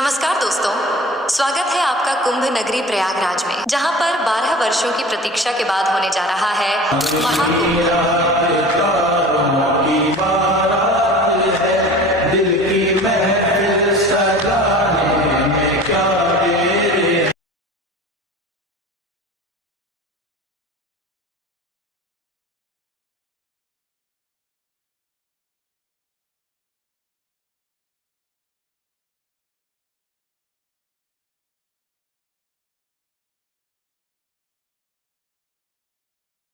नमस्कार दोस्तों, स्वागत है आपका कुंभ नगरी प्रयागराज में, जहां पर 12 वर्षों की प्रतीक्षा के बाद होने जा रहा है महाकुंभ।